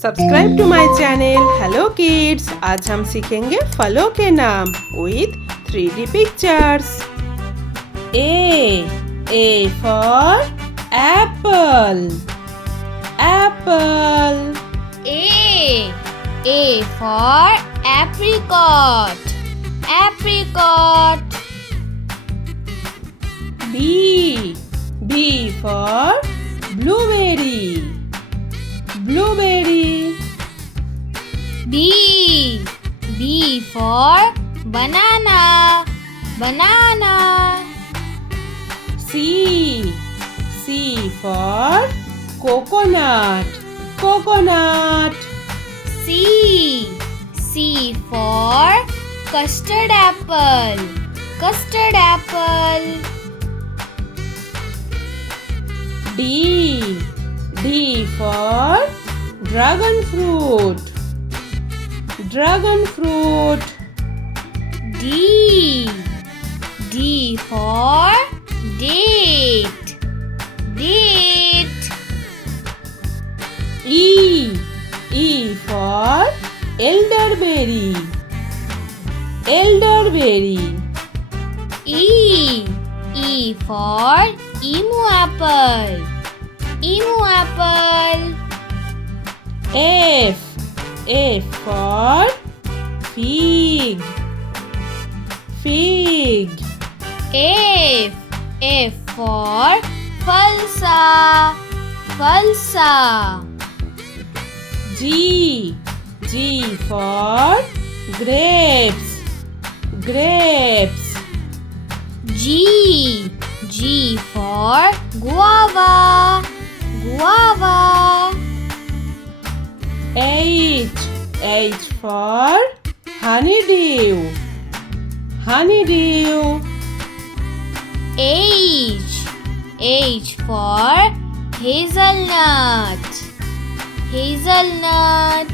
Subscribe to my channel hello kids. आज हम सीखेंगे फलों के नाम with 3D pictures. A for apple, apple. A for apricot, apricot. B for blueberry, blueberry. B for banana, banana. C for coconut, coconut. C for custard apple, custard apple. D for dragon fruit, dragon fruit. D for date, date. E for elderberry, elderberry. E for emu apple, emu apple. F for fig, fig. F for falsa, falsa. G for grapes, grapes. G for guava, guava. H for honeydew, honeydew. H for hazelnut, hazelnut.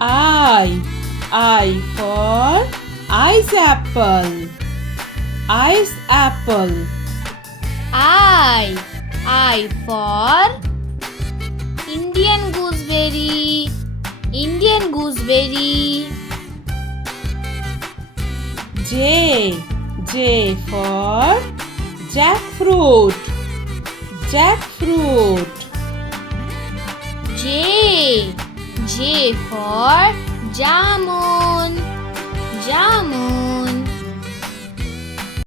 I for ice apple, ice apple. I for Indian gooseberry, Indian gooseberry. J for jackfruit, jackfruit. J for jamun, jamun.